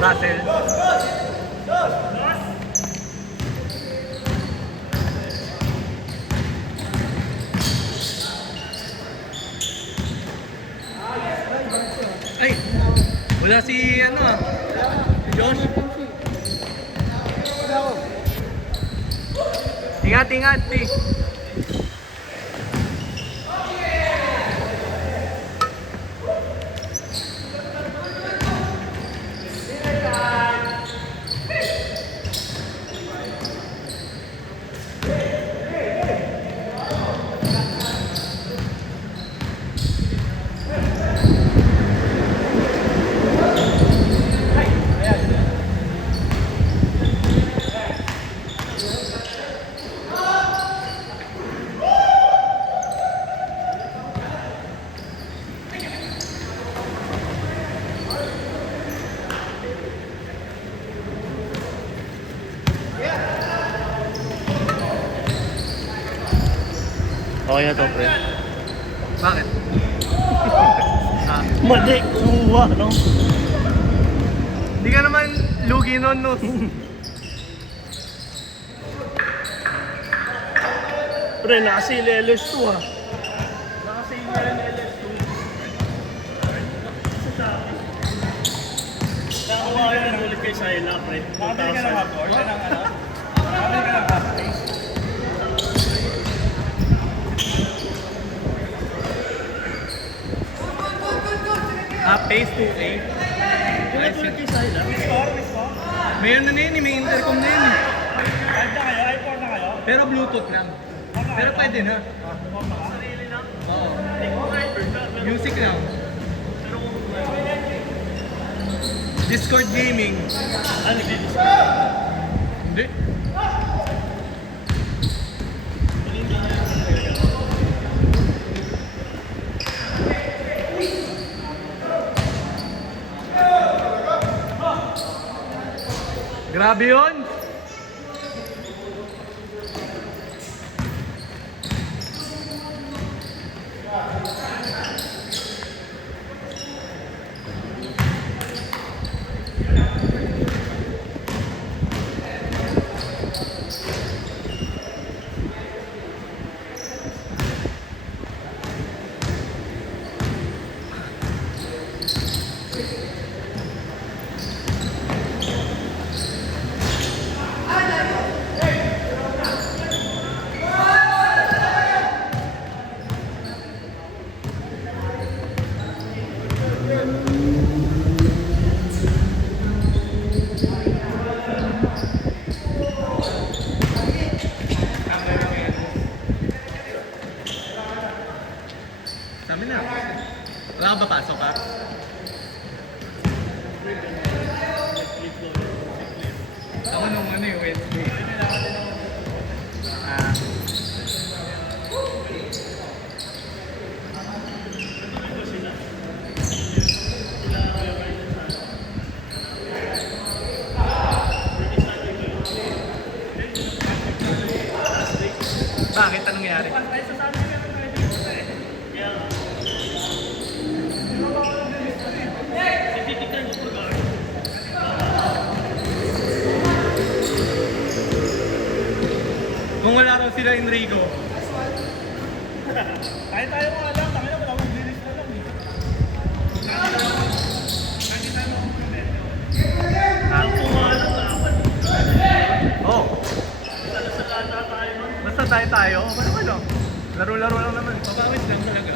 Russell. Ay! Wala si ano ah. Si Josh. Ingat-ingat, P. Okay na to, pre. Bakit? Mali, kuha, no? Hindi ka naman lugi nun, no? Pre, nakasili LS2 ha. Nakasili LS2. Nakakuha ka na ulit kay Saila, pre. Makabili ka ng hapor? Makabili ka ng hapor? Pace 2A. Yung ulit kay Saila. May ano na yun eh, may intercom na yun eh. Live na kayo? i4 na kayo? Pero Bluetooth lang. Pero pwede na. Sarili lang. Oo. Driver ka. Music lang. Discord gaming. Ah, nag-discord. Hindi. Grabe yun! Sabi na. Wala ka ba pasok ka? Ako nung ano yung Wednesday. Bakit? Anong nangyari? Kung wala raw sila Enrico. Kahit tayo mga lang, tayo wala akong bilis na lang eh. Ang pumalang dapat. Oh, Salasagana tayo. basta tayo. Ano ba no? Laro-laro lang naman. Papawis lang talaga.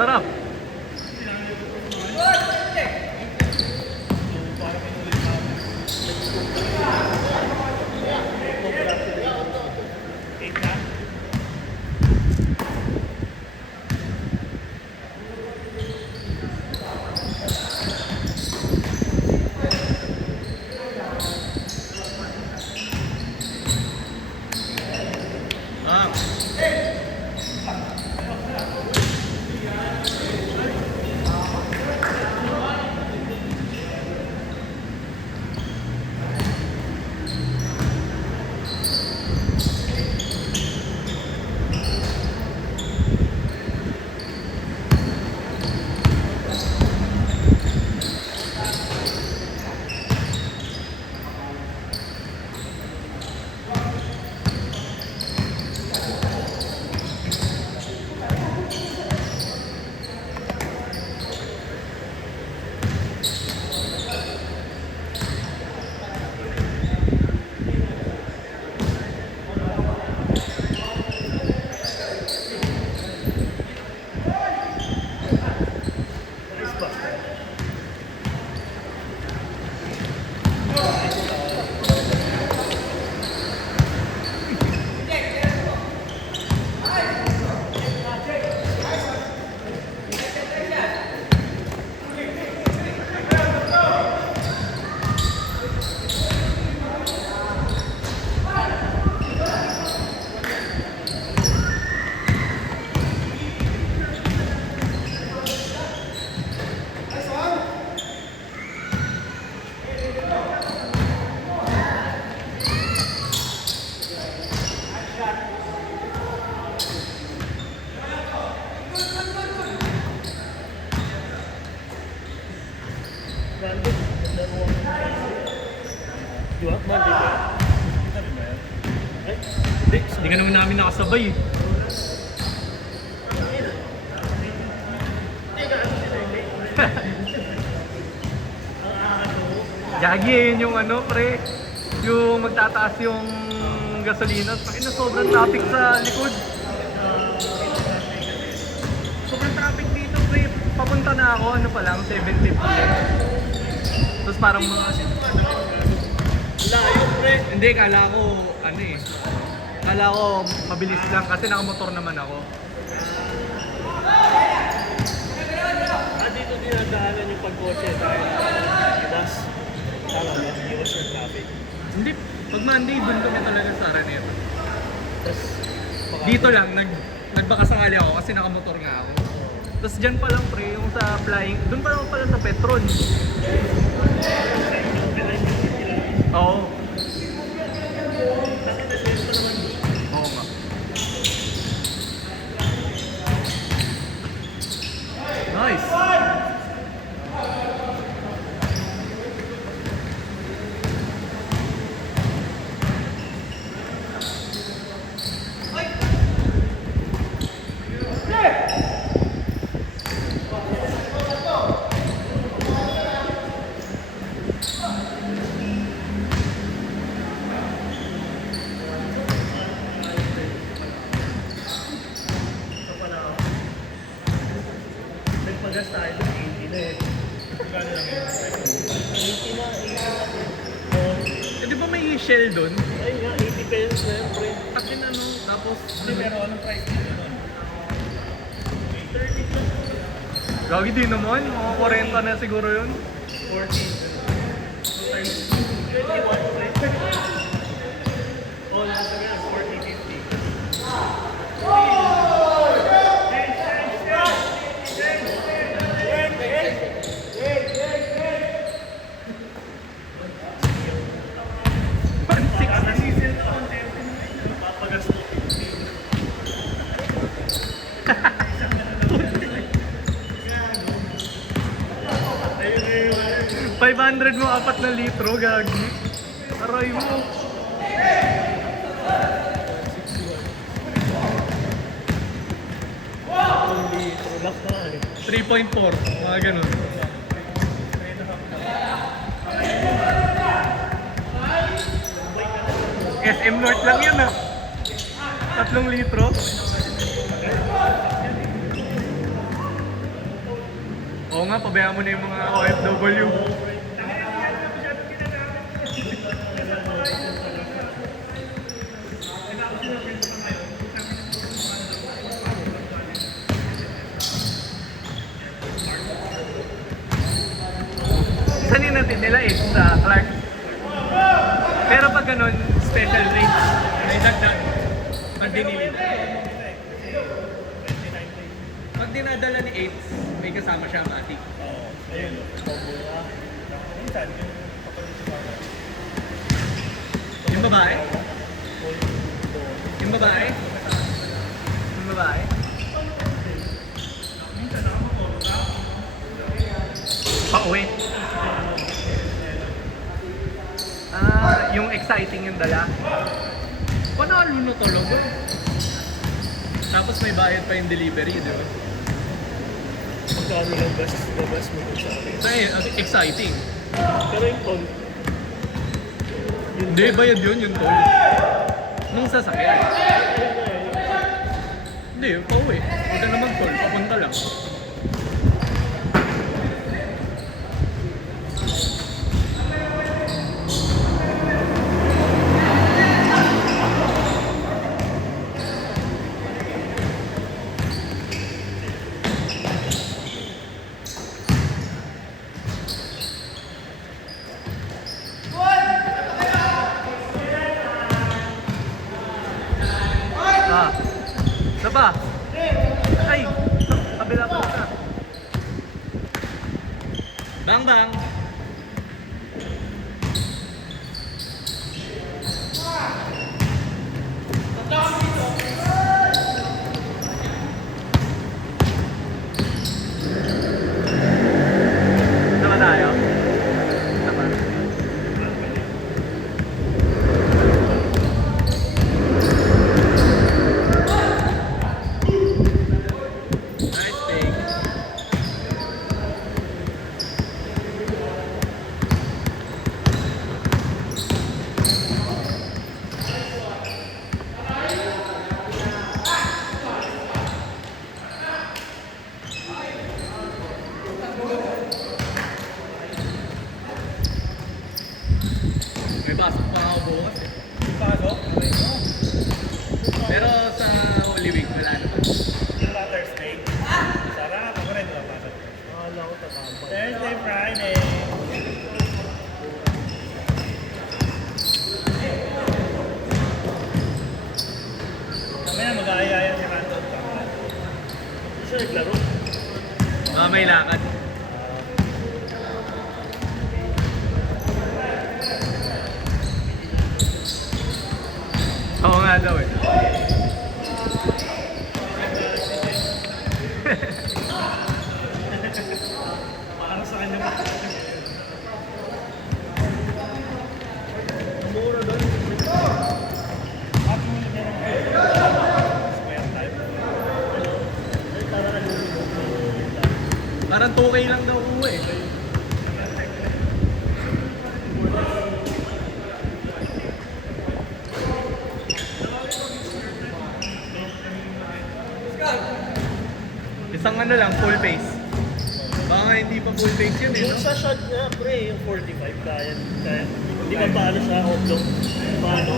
Sarap. Ah. Di ba? Monday ba? Hindi ka naman namin nakasabay eh. Gagi eh, yun yung ano pre, yung magtataas yung gasolina. Pakina sobrang traffic sa likod. Sobrang traffic dito pre, papunta na ako, ano pa lang, 7:50. Tapos parang mga... Layo, pre. Hindi, kala ko, ano eh. Kala ko mabilis lang kasi nakamotor naman ako. Dito dinadaanan yung pagkotse dahil das. Tama ba? Iwas yung traffic. Hindi, pag Monday, doon kami talaga sa Araneta. Tapos, Dito lang, nagbakasakali ako kasi nakamotor nga ako. Tapos dyan pa lang pre, yung sa flying, doon pa lang pala sa Petron. Oo. Oo nga. Nice! nagpagas tayo ng 80 na eh. Gano'n lang yun? 80 na, 80 na. Eh, di ba may shell doon? Ay nga, 80 pesos na yun, pre. Akin ano, tapos... Hindi, pero anong price nito nun? 30 plus. Gagi din naman, mga 40 na siguro yun. 40. 2 times 21, pre. Oh, nasa nga, 40, 50. Papagas mo. 500 mo, 4 na litro, gagi. Aray mo. 3.4, mga ganun. SM North lang yun ah. 3 litro. Oo nga, pabayaan mo na yung mga OFW. Sanin natin nila sa Clark. Pero pag ganun, special rates, may dagdag. Pag dinili. Pag dinadala ni 8, may kasama siya mati. Oo. Ayun. Combo na. Minsan, yung kapalit si Papa. Yung babae? Yung babae? Yung babae? Pauwi. Yung exciting yung dala. Panalo na talaga. Tapos may bayad pa yung delivery, di ba? Magkano lang babas mo dun sa akin. So, exciting. Pero yung tol, Hindi, bayad yun yung toll. Nung sasakyan. Hindi, pauwi. Huwag ka naman toll, papunta lang. Diba? Ay! Kabila pa ka. Bang bang! Sama tayo? Sama. Nice take. May pasok pa ako bukas eh. pasok. Pero sa Holy Week, wala naman. Thursday. Sarap. Ako rin wala pasok. Akala ko tatambay. Thursday, Friday. Mamaya mag-aayayan si Randall. Siya naglaro. May lakad. Oo nga daw eh. Para sa kanya pa. Mura doon. At mo na lang. Spare time. Ay, tara na doon. Parang 2K lang daw ko eh. Isang ano lang, full face. Baka nga hindi pa full face yun eh, Yung no? sa shot niya, pre, yung 45, kaya. Hindi ka paano siya off-lock. Paano?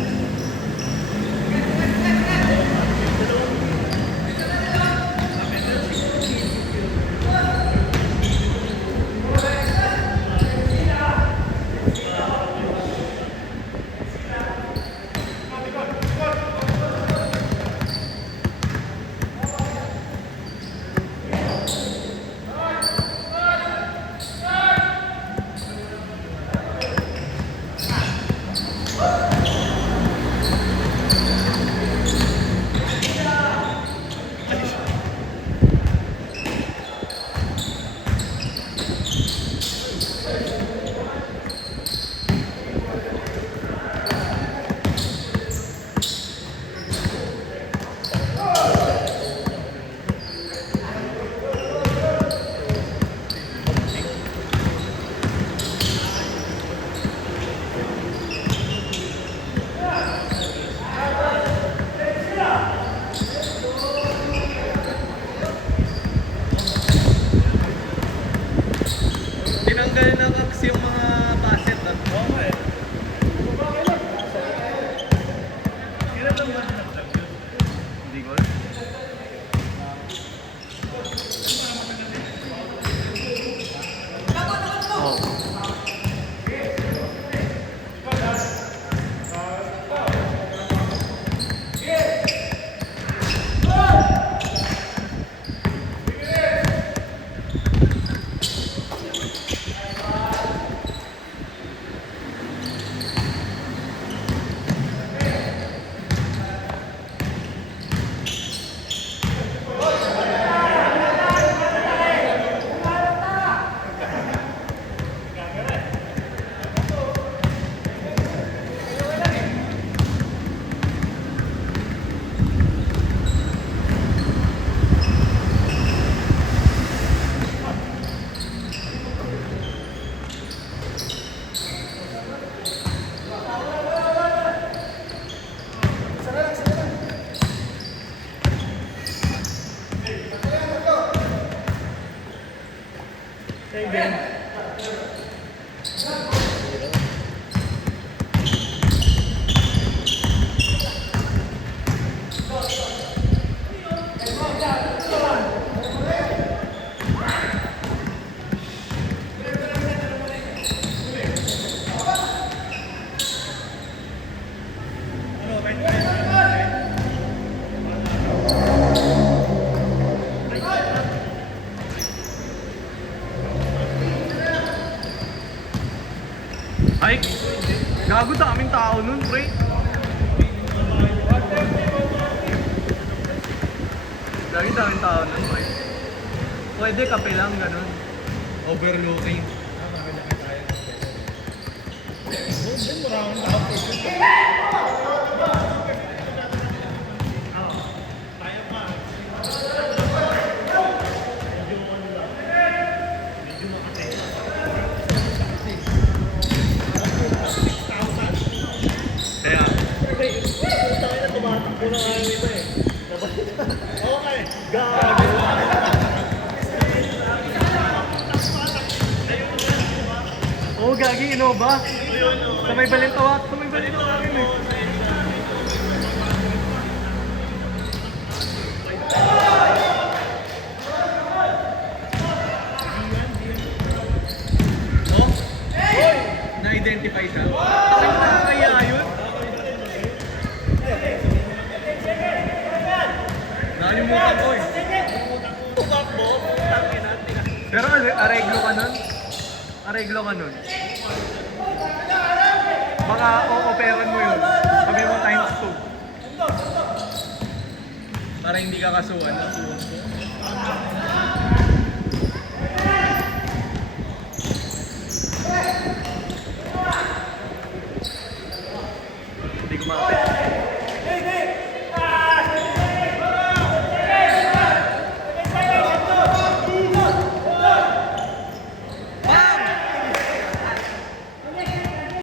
Hindi ko alam. Oh. Hey, Ben. Ay, gago daming tao nun, pre. Daming tao nun, pre. Pwede kape lang, ganun. Overlooking. Doon mo lang ang tao. Kaya, Tayo na tumatakbo na nga ito eh. Okay, gago. oh, gagi, Innova. Sa may balintawak, sa may balintawak yun eh. Oh? Na-identify siya. Takang nakakaya yun. Nakalimutan ko eh. Tumakbo, tangin natin. Pero areglo ka nun? Areglo ka nun? Baka o-operan mo yun. Sabi mo times 2. Para hindi ka kasuhan.